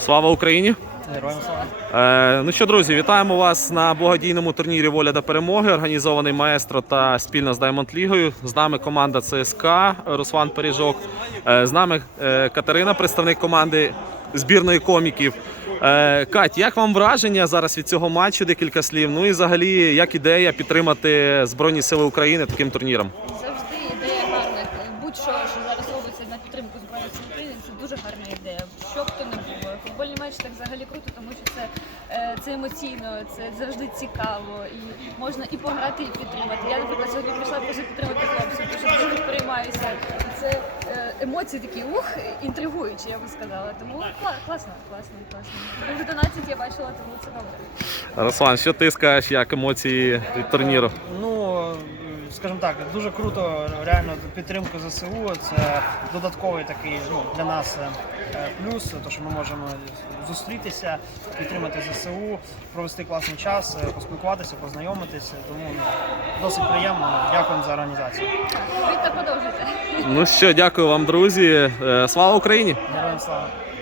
Слава Україні! Слава. Ну що, друзі, вітаємо вас на благодійному турнірі Воля до перемоги організований «Маестро» та спільно з «Даймонд Лігою». З нами команда ЦСК Руслан Пиріжок, З нами Катерина, представник команди збірної коміків. Кать, як вам враження зараз від цього матчу декілька слів? Ну і взагалі, як ідея підтримати збройні сили України таким турніром? Що ж зараз робиться на підтримку збройних України, це дуже гарна ідея. Що б то не було. Футбольний матч так взагалі круто, тому що це це емоційно, це завжди цікаво. І можна і пограти, і підтримати. Я, наприклад, сьогодні прийшла підтримати хлопців, тому що приймаюся. Це емоції такі, ух, інтригуючі, я би сказала. Тому класно, класно, класно. Вже 12 я бачила, тому це добре. Руслан, що ти скажеш, як емоції від турніру? Ну, Скажем так, дуже круто, реально, підтримку ЗСУ. Це додатковий такий ну, для нас плюс. то що ми можемо зустрітися, підтримати зсу, провести класний час, поспілкуватися, познайомитися. Тому досить приємно. Дякуємо за організацію. Відто Ну що, дякую вам, друзі. Слава Україні! Героям слава.